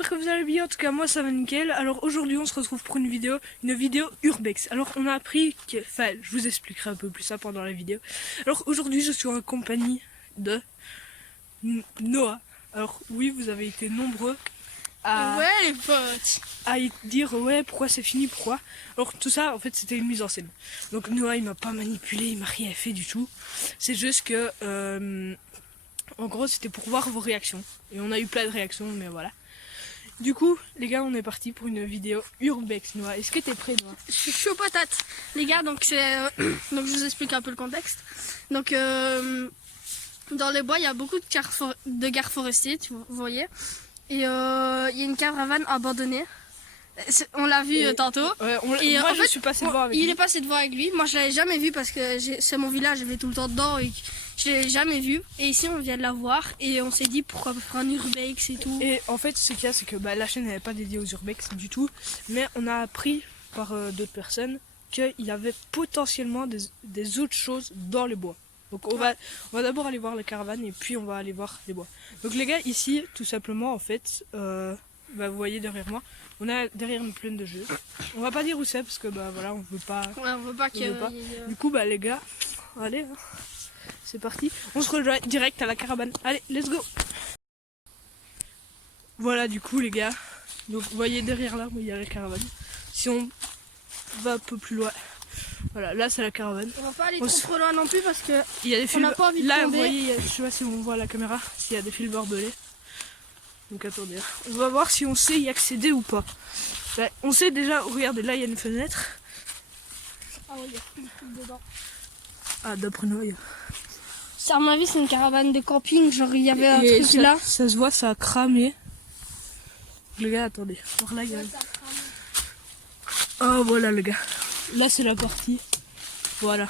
j'espère que vous allez bien. En tout cas, moi ça va nickel. Alors aujourd'hui, on se retrouve pour une vidéo urbex. Alors on a appris que, enfin, je vous expliquerai un peu plus ça pendant la vidéo. Alors aujourd'hui, je suis en compagnie de Noah. Alors oui, vous avez été nombreux Ouais les potes, à dire ouais, pourquoi c'est fini, pourquoi. Alors tout ça, en fait, c'était une mise en scène. Donc Noah, il m'a pas manipulé, il m'a rien fait du tout. C'est juste que en gros, c'était pour voir vos réactions. Et on a eu plein de réactions, mais voilà. Du coup, les gars, on est parti pour une vidéo urbex. Noah, est-ce que t'es prêt, Noah? je suis chaud patate. Les gars, donc c'est donc je vous explique un peu le contexte. Donc dans les bois, il y a beaucoup de gares forestiers, vous voyez. Et il y a une caravane abandonnée. On l'a vu tantôt. Ouais, Et moi, en je fait, suis passé devant avec lui. il est passé devant avec lui. Moi, je l'avais jamais vu parce que c'est mon village, je vais tout le temps dedans et je l'ai jamais vu. Et ici, on vient de la voir et on s'est dit pourquoi pas faire un urbex et tout. Et en fait, ce qu'il y a, c'est que la chaîne n'avait pas dédiée aux urbex du tout. Mais on a appris par d'autres personnes qu'il y avait potentiellement des autres choses dans les bois. Donc on va d'abord aller voir la caravane et puis on va aller voir les bois. Donc les gars, ici, tout simplement, en fait, vous voyez derrière moi, on a derrière une plaine de jeux. On va pas dire où c'est parce que voilà, on veut pas. Ouais, on veut pas qu'il y ait... Du coup, les gars, allez, c'est parti. On se rejoint direct à la caravane. Allez, let's go. Voilà, du coup, les gars. Donc, vous voyez derrière là, il y a la caravane. Si on va un peu plus loin, voilà, là c'est la caravane. On va pas aller trop loin non plus parce que il y a des fils. on n'a pas envie de là, tomber. vous voyez, je sais pas si on voit à la caméra, s'il y a des fils barbelés. Donc attendez, on va voir si on sait y accéder ou pas. On sait déjà, regardez, là il y a une fenêtre. Ah oui, il y a plus de trucs dedans. Ah, d'après nous, il y a... Ça, à mon avis, c'est une caravane de camping. Genre, il y avait un truc ça, là. ça se voit, ça a cramé. Les gars, attendez. Alors là, il y a... Oh, voilà, les gars. Là, c'est la partie. Voilà.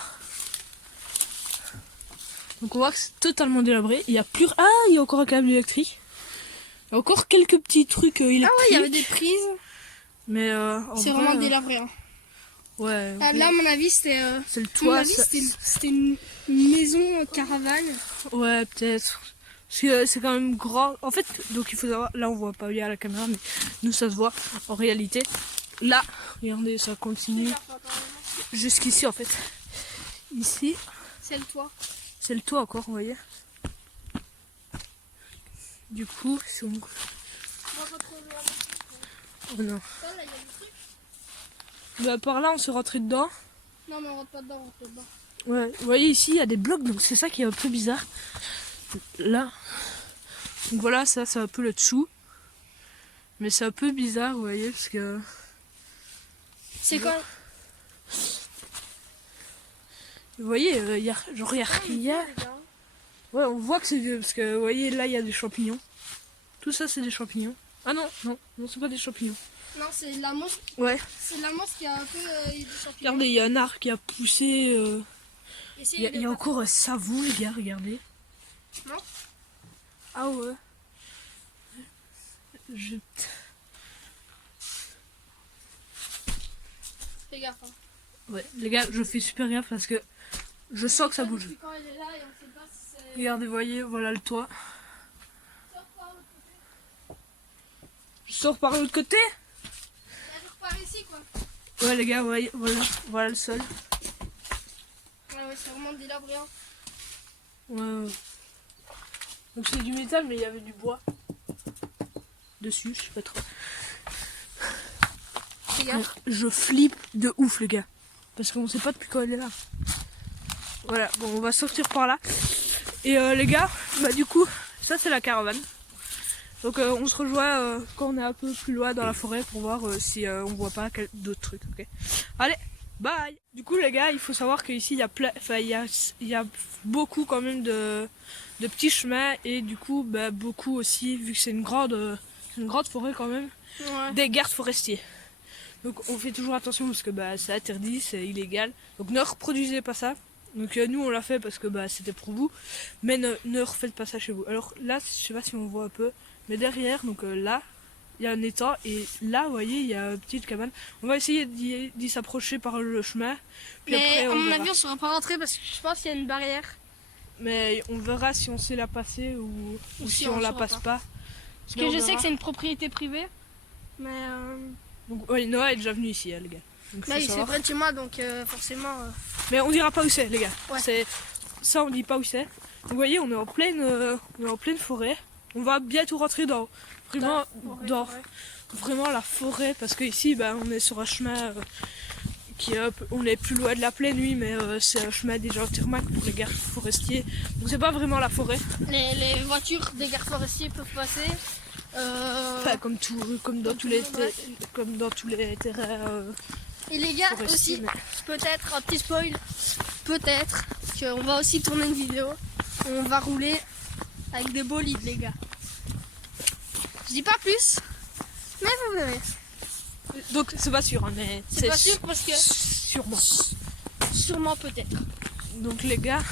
Donc, on voit que c'est totalement délabré. Il y a plus... Ah, il y a encore un câble électrique. Il y a encore quelques petits trucs électriques. Ah ouais, il y avait des prises. Mais c'est vraiment délabré. Hein. Ouais. Là, à mon avis, c'était... c'est le toit. C'était une maison caravane. Ouais, peut-être. Parce que c'est quand même grand. En fait, donc il faut savoir, là on voit pas bien à la caméra, mais nous ça se voit en réalité. Là, regardez, ça continue jusqu'ici en fait. Ici, c'est le toit. C'est le toit encore, vous voyez. Du coup, si on... Oh non. Par là, on se rentrait dedans. Non, mais on rentre pas dedans, on rentre dedans. Ouais, vous voyez ici, il y a des blocs, donc c'est ça qui est un peu bizarre. Là. Donc voilà, ça c'est un peu le dessous. Mais c'est un peu bizarre, vous voyez, parce que... C'est quoi? Vous voyez, il y a rien. Ouais, on voit que c'est vieux, parce que vous voyez, là il y a des champignons. Tout ça c'est des champignons. Ah non, c'est pas des champignons. Non, c'est la mousse. Ouais. C'est la mousse qui a un peu des champignons. Regardez, il y a un arbre qui a poussé. Il y a encore un savon, les gars, regardez. Non? Ah ouais. Fais gaffe. Hein. Ouais, les gars, je fais super gaffe parce que je sens que ça bouge. Regardez, vous voyez, voilà le toit. Je sors par l'autre côté. Par ici, quoi. Ouais, les gars, voyez, voilà le sol. Ouais, c'est vraiment délabré. Hein. Ouais. Donc c'est du métal, mais il y avait du bois dessus, je sais pas trop. Je flippe de ouf, les gars, parce qu'on sait pas depuis quand elle est là. Voilà, bon, on va sortir par là. Et les gars, du coup, ça c'est la caravane. Donc on se rejoint quand on est un peu plus loin dans la forêt pour voir si on voit pas d'autres trucs. Ok. Allez, bye. Du coup les gars, il faut savoir qu'ici il y a il y a beaucoup quand même de petits chemins et du coup beaucoup aussi, vu que c'est une grande forêt quand même, des gardes forestiers. Donc on fait toujours attention parce que c'est interdit, c'est illégal. Donc ne reproduisez pas ça. Donc nous on l'a fait parce que c'était pour vous, mais ne refaites pas ça chez vous. Alors là, je sais pas si on voit un peu, mais derrière, donc là, il y a un étang et là, vous voyez, il y a une petite cabane. On va essayer d'y s'approcher par le chemin. Puis mais après, à mon avis, on ne sera pas rentré parce que je pense qu'il y a une barrière. Mais on verra si on sait la passer ou si on la passe pas. Parce que je sais que c'est une propriété privée. Mais Donc ouais, Noah est déjà venu ici, les gars. Donc, bah, faut c'est savoir. près de chez moi, donc forcément. Mais on dira pas où c'est, les gars. Ouais. Ça, on dit pas où c'est. Vous voyez, on est en pleine forêt. On va bientôt rentrer dans vraiment la forêt, parce que ici, bah, on est sur un chemin on est plus loin de la plaine, oui, mais c'est un chemin déjà en Thermac pour les gardes forestiers. Donc c'est pas vraiment la forêt. Les voitures des gardes forestiers peuvent passer. Enfin, comme dans tous les terrains. Et les gars, forestiers, aussi, mais- peut-être un petit spoil, peut-être qu'on va aussi tourner une vidéo où on va rouler avec des bolides, les gars. Je dis pas plus, mais vous verrez. Donc c'est pas sûr, hein, mais C'est pas sûr parce que sûrement. sûrement peut-être. Donc les gars,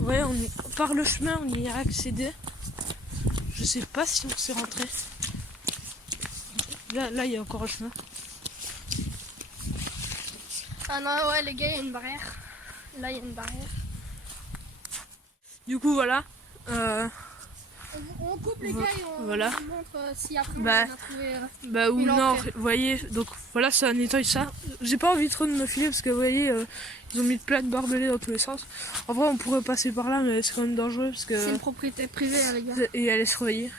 ouais, par le chemin on y a accédé. Je sais pas si on s'est rentré. Là il y a encore un chemin. Ah non, ouais, les gars, il y a une barrière. Là, il y a une barrière. Du coup voilà. On coupe les gars et on Voilà. vous montre si après Bah, on a trouvé. Bah ou Une non, entrée. vous voyez, donc voilà, ça nettoie ça. J'ai pas envie trop de me filer parce que vous voyez, ils ont mis plein de barbelés dans tous les sens. En vrai, on pourrait passer par là, mais c'est quand même dangereux parce C'est que une propriété privée, hein, les gars. et elle est surveillée.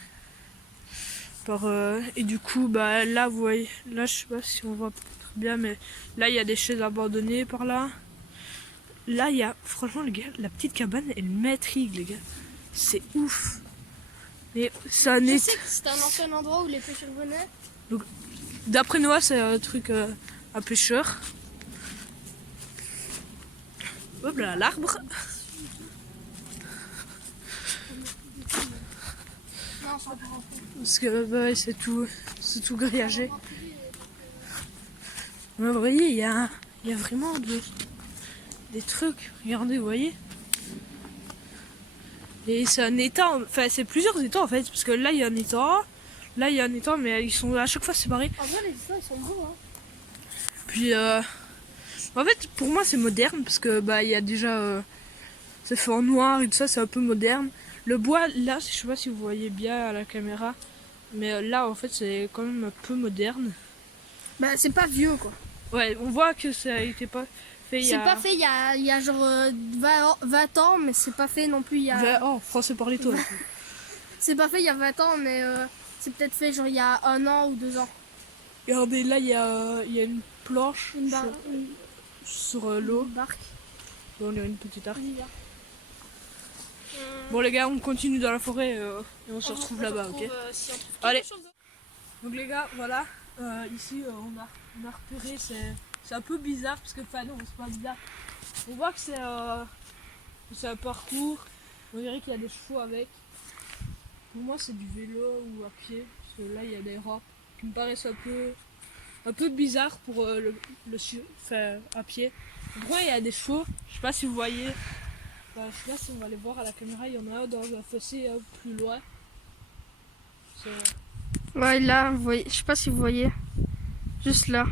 Et du coup, bah là, vous voyez, là, je sais pas si on voit très bien, mais là, il y a des chaises abandonnées par là. Là, il y a, franchement, les gars, la petite cabane, elle m'intrigue, les gars. C'est ouf. Mais ça Je n'est. sais que c'était un ancien endroit où les pêcheurs venaient. D'après Noah, c'est un truc à pêcheur. Hop là, l'arbre. Non, c'est pas grand. Parce que bah, ouais, c'est tout grillagé. Mais vous voyez, il y a vraiment des trucs. Regardez, vous voyez. Et c'est un étang, enfin c'est plusieurs étangs en fait, parce que là il y a un étang, là il y a un étang, mais ils sont à chaque fois séparés. En vrai, les histoires, ils sont beaux, hein. Puis en fait pour moi c'est moderne, parce que bah il y a déjà c'est fait en noir et tout ça, c'est un peu moderne. Le bois là, je sais pas si vous voyez bien à la caméra, mais là en fait c'est quand même un peu moderne. Bah, c'est pas vieux, quoi. Ouais, on voit que ça a été pas fait il y C'est a... pas fait il y a genre 20 ans, mais c'est pas fait non plus il y a. Oh, français par les toi. C'est pas fait il y a 20 ans, mais c'est peut-être fait genre il y a 1 an ou 2 ans. Regardez, là il y a une planche Une barre. sur l'eau. Une barque. Bon, il y a une petite arc. On y va. Bon les gars, on continue dans la forêt et on se retrouve là-bas, ok? Allez. Donc les gars, voilà, ici on a repéré, c'est un peu bizarre parce que, enfin non, c'est pas bizarre. On voit que c'est un parcours, on dirait qu'il y a des chevaux avec. Pour moi c'est du vélo ou à pied, parce que là il y a des rampes qui me paraissent un peu bizarres pour faire à pied. Donc ouais, il y a des chevaux, je sais pas si vous voyez. Bah, je sais pas si on va les voir à la caméra, il y en a un dans un fossé plus loin. Ouais, là, vous voyez, je sais pas si vous voyez. Juste là.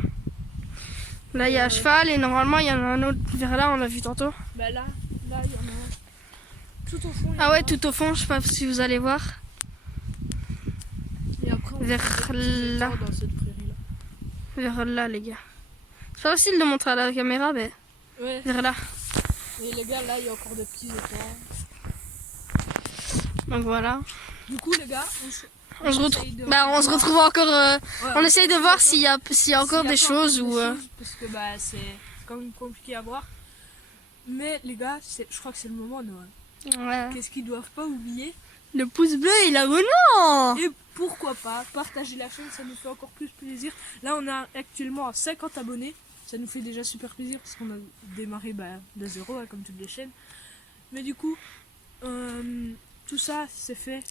Là, il y a un cheval et normalement, il y en a un autre vers là, on l'a vu tantôt. Bah là, il y en a un. Tout au fond. il y en Ah a ouais, un. tout au fond, je sais pas si vous allez voir. Et après, on Vers fait des petits là. étangs dans cette prairie-là. Vers là, les gars. C'est pas facile de montrer à la caméra, mais Ouais. vers là. Et les gars, là, il y a encore des petits étangs. Donc voilà. Du coup, les gars, On se essaye retrouve. de- Bah, on se retrouve encore. Ouais, On essaye de voir s'il s'il y a encore des choses ou. Parce que bah, c'est quand même compliqué à voir. Mais les gars, je crois que c'est le moment, Noël. Ouais. Qu'est-ce qu'ils doivent pas oublier? Le pouce bleu et l'abonnement. Et pourquoi pas partager la chaîne, ça nous fait encore plus plaisir. Là, on a actuellement à 50 abonnés. Ça nous fait déjà super plaisir parce qu'on a démarré de zéro, hein, comme toutes les chaînes. Mais du coup, tout ça, c'est fait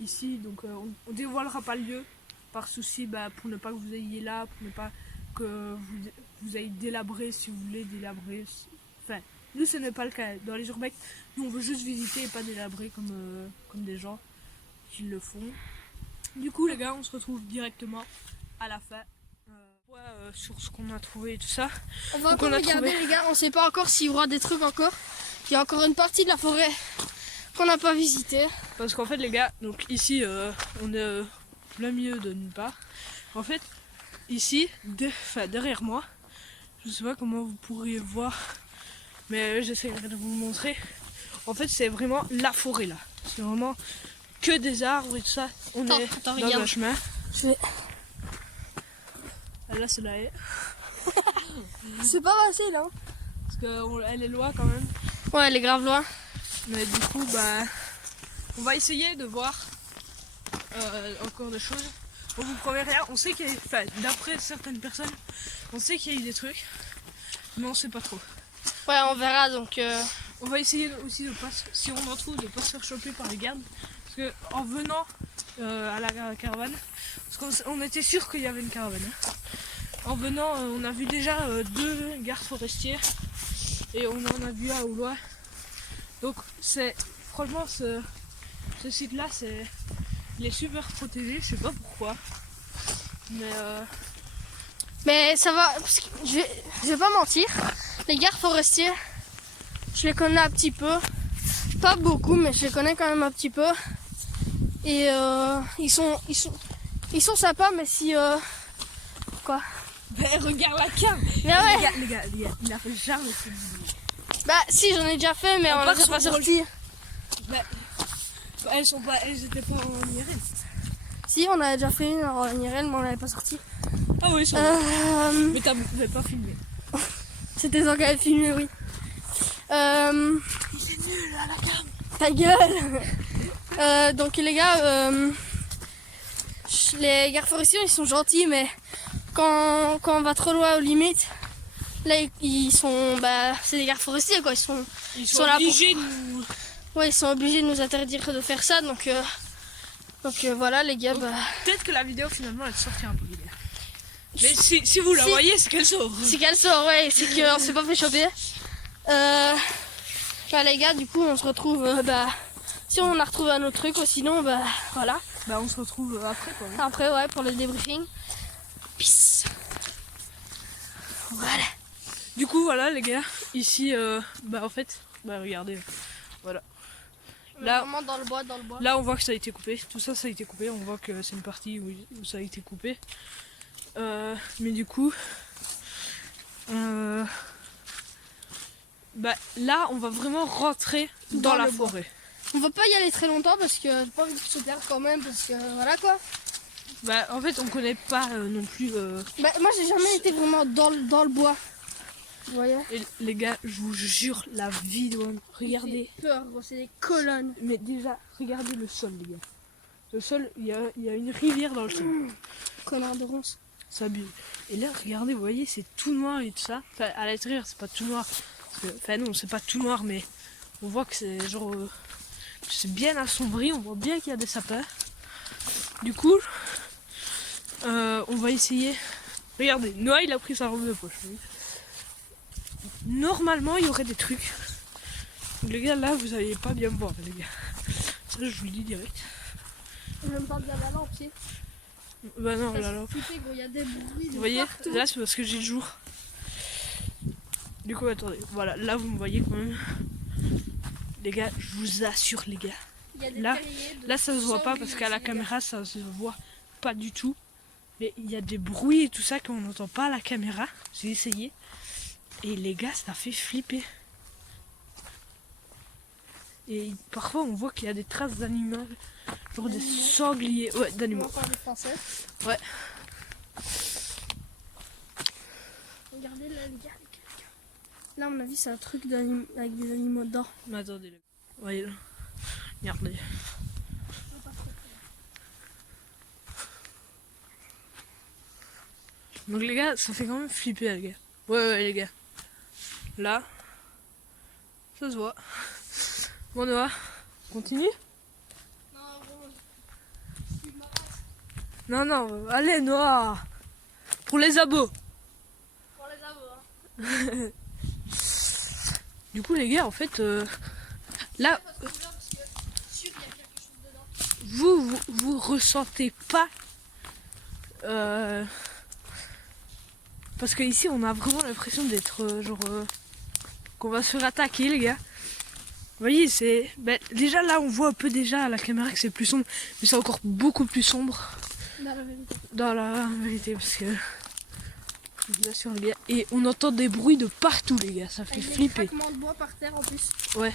ici. Donc, on dévoilera pas le lieu par souci pour ne pas que vous ayez là, pour ne pas que vous ayez délabré si vous voulez délabrer. Enfin, nous, ce n'est pas le cas. Dans les urbex, nous, on veut juste visiter et pas délabrer comme des gens qui le font. Du coup, les gars, on se retrouve directement à la fin. Sur ce qu'on a trouvé et tout ça. On va Donc, encore on a regarder, trouvé- les gars. On sait pas encore s'il y aura des trucs encore. Il y a encore une partie de la forêt qu'on n'a pas visité. Parce qu'en fait les gars, donc ici on est plein milieu de nulle part. En fait ici, derrière moi, je sais pas comment vous pourriez voir, mais j'essaierai de vous montrer. En fait c'est vraiment la forêt là. C'est vraiment que des arbres et tout ça. On est Attends, dans regarde. un chemin. Je vais... Ah, là c'est la haie. C'est pas facile, hein. Parce qu'elle est loin quand même. Ouais, elle est grave loin. Mais du coup, bah, on va essayer de voir encore des choses. On vous promet rien. On sait qu'il y a, enfin, d'après certaines personnes, on sait qu'il y a eu des trucs, mais on sait pas trop. Ouais, on verra donc. On va essayer aussi de pas, si on en trouve, de pas se faire choper par les gardes. Parce que en venant à la caravane, parce qu'on était sûr qu'il y avait une caravane. Hein. En venant, on a vu déjà 2 gardes forestiers et on en a vu un au loin. Donc c'est franchement ce site-là, il est super protégé. Je sais pas pourquoi, Mais ça va. Parce que je vais pas mentir. Les gardes forestiers, je les connais un petit peu. Pas beaucoup, mais je les connais quand même un petit peu. Et ils sont sympas, mais si quoi. regarde la cam. Mais ouais. Les gars, il a fait jamais fait de vidéo. Bah si, j'en ai déjà fait, mais on part les a sur pas le sortis. Elles étaient pas en IRL. Si, on a déjà fait une en IRL, mais on l'avait pas sorti. Ah oui, ça. Mais t'avais pas filmé. C'était sans qu'elle filmé, oui. Il est nul à la cam. Ta gueule. Donc les gars, les gardes forestiers ils sont gentils, mais quand on va trop loin aux limites, là ils sont, bah c'est des gardes forestiers quoi, Ils sont là obligés de nous... ouais, ils sont obligés de nous interdire de faire ça, donc voilà les gars. Bah... Peut-être que la vidéo finalement elle sortira un peu. Mais si vous la voyez, c'est qu'elle sort. C'est qu'elle sort, ouais, c'est qu'on s'est pas fait choper. Bah les gars, du coup on se retrouve, si on a retrouvé un autre truc, ou sinon bah voilà. Bah on se retrouve après quoi. Après ouais, pour le débriefing. Peace. Voilà. Du coup voilà les gars, ici bah en fait, bah regardez, voilà. Là, Vraiment dans le bois. Là on voit que ça a été coupé, tout ça ça a été coupé, on voit que c'est une partie où ça a été coupé. Mais du coup, bah là on va vraiment rentrer dans la forêt. On va pas y aller très longtemps parce que j'ai pas envie de se perdre quand même, parce que voilà quoi. Bah en fait on connaît pas non plus. Bah moi j'ai jamais été vraiment dans le bois. Vous voyez. Et les gars, je vous jure, la vidéo, regardez. J'ai peur, gros, c'est des colonnes. Mais déjà, regardez le sol les gars. Le sol, il y a une rivière dans le sol. Connard de ronce. Ça abuse. Et là, regardez, vous voyez, c'est tout noir et tout ça. Enfin, à l'intérieur, c'est pas tout noir. Enfin, non, c'est pas tout noir, mais on voit que c'est genre. C'est bien assombri, on voit bien qu'il y a des sapins. Du coup, on va essayer. Regardez, Noah, il a pris sa robe de poche. Oui. Normalement, il y aurait des trucs. Les gars, là, vous allez pas bien me voir, les gars. Ça, je vous le dis direct. Même pas bien la lampe, tu sais. Bah non, là. Il y a des bruits de Vous voyez, partout. là c'est parce que j'ai le jour. Du coup, attendez, voilà, là vous me voyez quand même. Les gars, je vous assure, les gars. Il y a des Là, terriers de là ça se voit pas parce qu'à la caméra ça se voit pas du tout. Mais il y a des bruits et tout ça qu'on n'entend pas à la caméra. J'ai essayé. Et les gars, ça fait flipper. Et parfois on voit qu'il y a des traces d'animaux. Genre des sangliers. Ouais, d'animaux. Ouais. Regardez là, les gars. Là, à mon avis, c'est un truc avec des animaux dedans. Mais attendez, voyez là. Regardez. Donc les gars, ça fait quand même flipper les gars. Ouais les gars. Là, ça se voit. Bon Noah, continue. Non, allez Noah. Pour les abos. Pour les abos, hein. Du coup les gars, en fait, là, vous ressentez pas, parce que ici on a vraiment l'impression d'être genre qu'on va se faire attaquer les gars. voyez, c'est... Ben, déjà là, on voit un peu déjà à la caméra que c'est plus sombre. Mais c'est encore beaucoup plus sombre Dans la vérité. dans la vérité. Parce que... Bien sûr, les gars. Et on entend des bruits de partout, les gars. Ça fait Avec des flipper. craquements de bois par terre en plus. Ouais.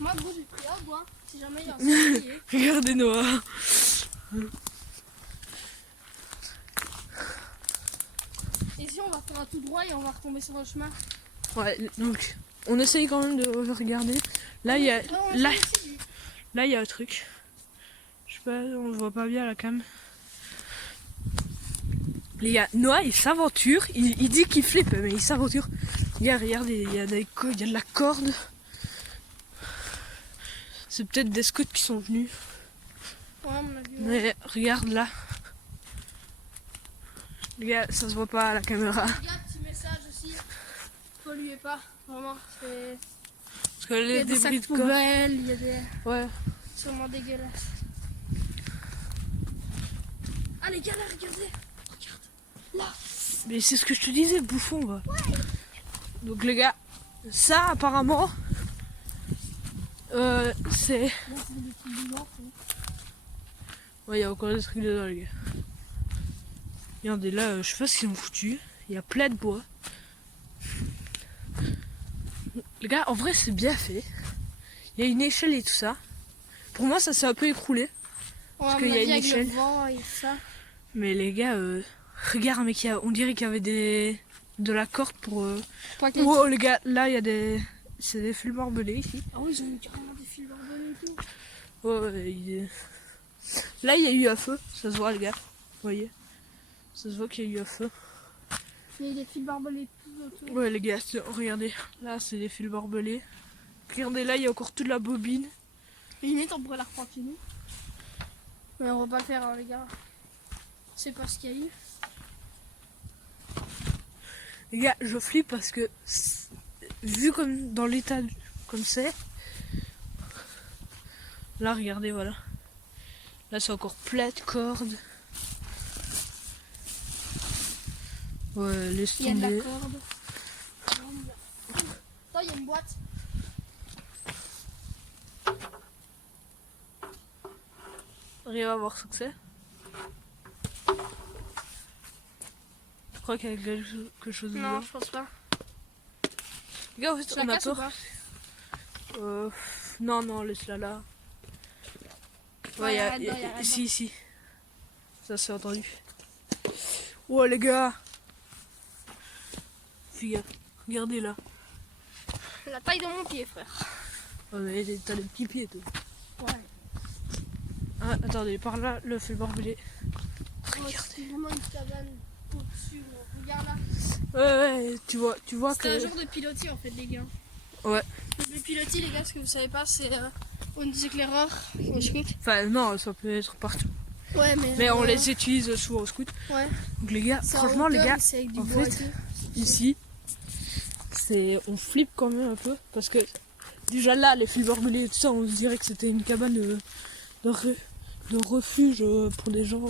Moi, gros, j'ai pris un bois. Si jamais il y a un sanglier. Regardez Noah. Et si on va faire un tout droit et on va retomber sur le chemin. Ouais, donc on essaye quand même de regarder. Là, il y a... Non, Là, c'est ici. là, il y a un truc. Je sais pas, on le voit pas bien à la cam. Les gars, Noah, il s'aventure. Il dit qu'il flippe, mais il s'aventure. Les gars, regardez, il y a de la corde. C'est peut-être des scouts qui sont venus. Ouais, à mon avis, ouais. Mais regarde là. Les gars, ça se voit pas à la caméra. Les gars, petit message aussi. Polluez pas. Vraiment, c'est. Parce que Il y les a des débris sacs de corps. poubelles, il y a des. Ouais. C'est vraiment dégueulasse. Ah, les gars, là, regardez. Regarde. Là. Mais c'est ce que je te disais, bouffon. Va. Donc les gars, ça apparemment, c'est... Là, c'est des petits bouillons. Ouais, il y a encore des trucs dedans, les gars. Regardez là, je sais pas ce qu'ils ont foutu. Il y a plein de bois. Les gars, en vrai, c'est bien fait. Il y a une échelle et tout ça. Pour moi, ça s'est un peu écroulé. Parce qu'il y a une avec échelle. le vent et ça. Mais les gars, regarde, mec, on dirait qu'il y avait de la corde pour... Pas que Oh, les gars, là, il y a des... C'est des fils barbelés ici. Ah oui, ils ont mis carrément des fils barbelés et tout. Ouais, là, il y a eu un feu. Ça se voit, les gars. Vous voyez? Ça se voit qu'il y a eu un feu. Il y a des fils barbelés tout autour. Ouais, les gars, regardez. Là, c'est des fils barbelés. Regardez, là, il y a encore toute la bobine. Limite, on pourrait la reprendre chez nous. Mais on va pas le faire, hein, les gars. C'est pas ce qu'il y a eu. Les gars, je flippe parce que, vu comme dans l'état comme c'est, là, regardez, voilà. Là, c'est encore plein de cordes. Ouais, laisse Il y a de tomber. la corde. Attends, il y a une boîte. Arrive à voir ce que c'est. Je crois qu'il y a quelque chose dedans. Non, je pense pas. Les gars, en fait, Tu la on a casses ou peur. pas? Non, laisse-la là. Ouais, Ouais, y a là-dedans, y a là-dedans. ici. Ça s'est entendu. Oh les gars. Fais gaffe. Regardez là. La taille de mon pied, frère. Oh, mais t'as des petits pieds, toi. Ouais. Ah, attendez, par là, le fil barbelé. C'est vraiment une cabane au-dessus. Là. Regarde là. Ouais, tu vois C'est un que... genre de pilotis en fait, les gars. Ouais. Le pilotis, les gars, ce que vous savez pas, c'est aux éclaireurs, aux scouts. Enfin, non, ça peut être partout. Ouais, Mais on les utilise souvent au scout. Ouais. Donc les gars, C'est en franchement, les hauteur, gars, c'est avec du en bois fait, et tout. ici, on flippe quand même un peu parce que déjà là, les fils barbelés et tout ça, on se dirait que c'était une cabane de refuge pour des gens.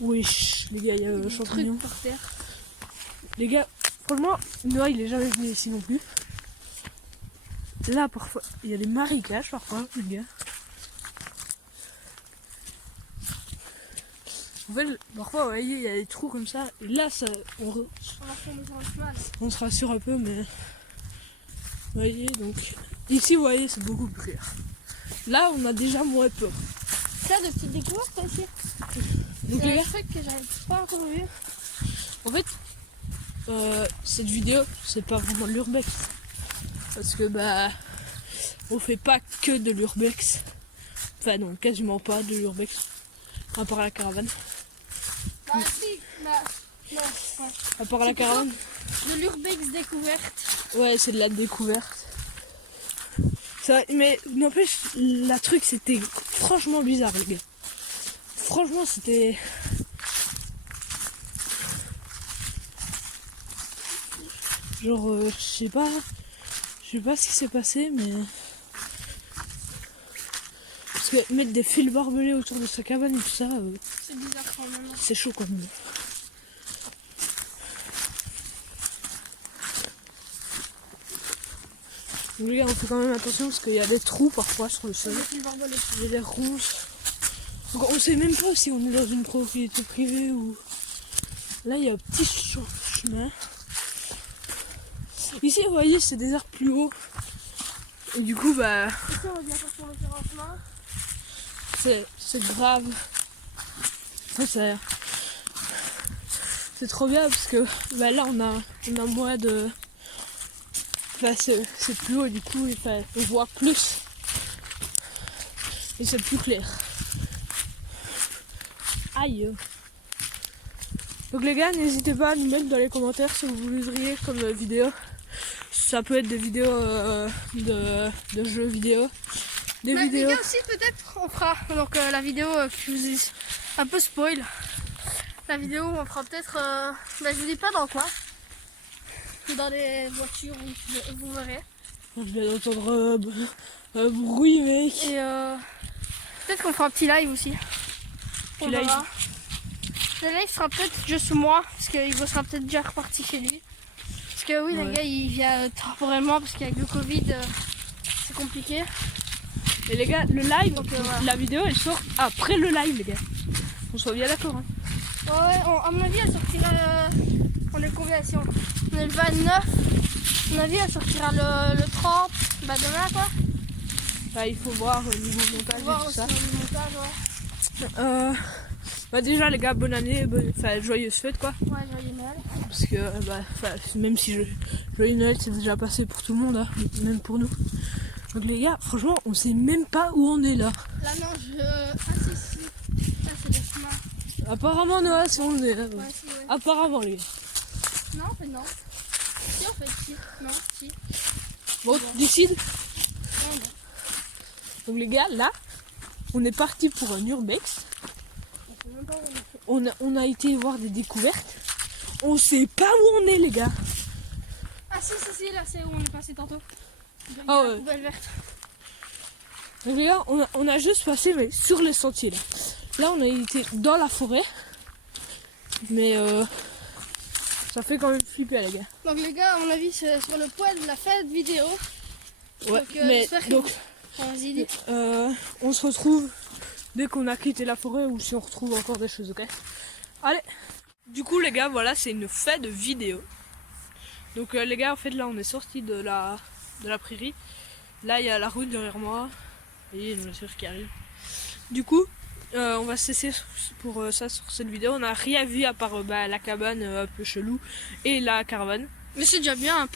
Wesh, les gars, il y a Des champignon. trucs par terre. Les gars, franchement, Noah il est jamais venu ici non plus. Là, parfois, il y a des marécages parfois, les gars. En fait, parfois, vous voyez, il y a des trous comme ça. Et là, ça, On va retomber sur le chemin. on se rassure un peu, mais... Vous voyez, donc... Ici, vous voyez, c'est beaucoup plus clair. Là, on a déjà moins peur. T'as de petites découvertes aussi. Donc, C'est les un gars, truc que j'avais pas encore vu. en fait, cette vidéo, c'est pas vraiment de l'urbex. Parce que, bah... On fait pas que de l'urbex. Enfin, non, quasiment pas de l'urbex. À part la caravane. Bah si, bah... Non, ouais. À part la C'est caravane. De l'urbex découverte. Ouais, c'est de la découverte. Ça, mais n'empêche, la truc c'était franchement bizarre, les gars. Franchement, c'était... Genre, je sais pas ce qui s'est passé, mais... Parce que mettre des fils barbelés autour de sa cabane et tout ça, C'est bizarre quand même. c'est chaud quand même. Donc les gars, on fait quand même attention parce qu'il y a des trous parfois sur le sol. Il va voler. Il y a des ronces. Donc on sait même pas si on est dans une propriété privée ou... Là, il y a un petit chemin. Ici, vous voyez, c'est des arbres plus hauts. Et du coup, bah... Ici, on va bien faire pour le terrassement. C'est grave. C'est trop bien parce que bah là, on a moins de... Enfin, c'est plus haut, du coup, enfin, on voit plus. Et c'est plus clair. Aïe. Donc les gars, n'hésitez pas à nous mettre dans les commentaires ce que vous voudriez comme vidéo. Ça peut être des vidéos de jeux vidéo. Des vidéos. Les gars aussi peut-être on fera donc la vidéo que je vous ai un peu spoil. La vidéo on fera peut-être je vous dis pas dans quoi. Dans les voitures vous verrez. Je viens d'entendre un bruit mec. Et peut-être qu'on fera un petit live aussi. On Petit live. verra. Le live sera peut-être juste moi, parce qu'il sera peut-être déjà reparti chez lui. Parce que oui, Ouais. le gars il vient temporairement parce qu'avec le Covid c'est compliqué. Et les gars, le live, Donc, voilà. la vidéo elle sort après le live les gars. On soit bien d'accord. Hein. Ouais, à mon avis elle sortira on est combien ici on est le 29. À mon avis elle sortira le 30. Bah demain quoi. Bah, il faut voir au niveau montage Voir et tout aussi ça. le montage, ouais. Bah déjà les gars, bonne année, joyeuse fête quoi. Ouais, joyeux Noël. Parce que bah, même si joyeux Noël c'est déjà passé pour tout le monde, hein, même pour nous. Donc les gars, franchement, on sait même pas où on est là. Là non, ah si. Là c'est le chemin. Apparemment Noël, c'est où on est là. Ouais, si, ouais. Apparemment les gars. Non, en fait non. Si, en fait si. Non, si. Bon, tu décides. Non, non. Donc les gars, là, on est parti pour un urbex. On sait même pas où on est. On a été voir des découvertes. On sait pas où on est les gars. Ah si, là c'est où on est passé tantôt. Ah La ouais. poubelle verte. Donc les gars, on a juste passé mais sur les sentiers là. Là on a été dans la forêt. Mais ça fait quand même flipper les gars. Donc les gars, à mon avis, c'est sur le point de la fin de vidéo. Ouais, Donc, mais j'espère que- donc Vas-y, dis. on se retrouve dès qu'on a quitté la forêt ou si on retrouve encore des choses, ok? Allez. Du coup les gars, voilà, c'est une fin de vidéo. Donc les gars, en fait là on est sorti de la prairie. Là il y a la route derrière moi. Et une voiture qui arrive. Du coup, on va cesser pour ça sur cette vidéo. On n'a rien vu à part la cabane un peu chelou et la caravane. Mais c'est déjà bien.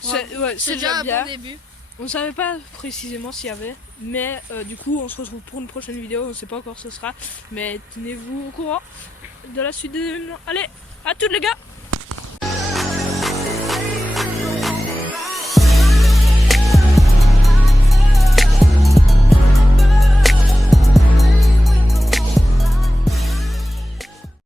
C'est déjà un bien. bon début. On savait pas précisément s'il y avait, mais du coup on se retrouve pour une prochaine vidéo. On sait pas encore ce sera, mais tenez-vous au courant de la suite des événements. Allez, à toutes les gars.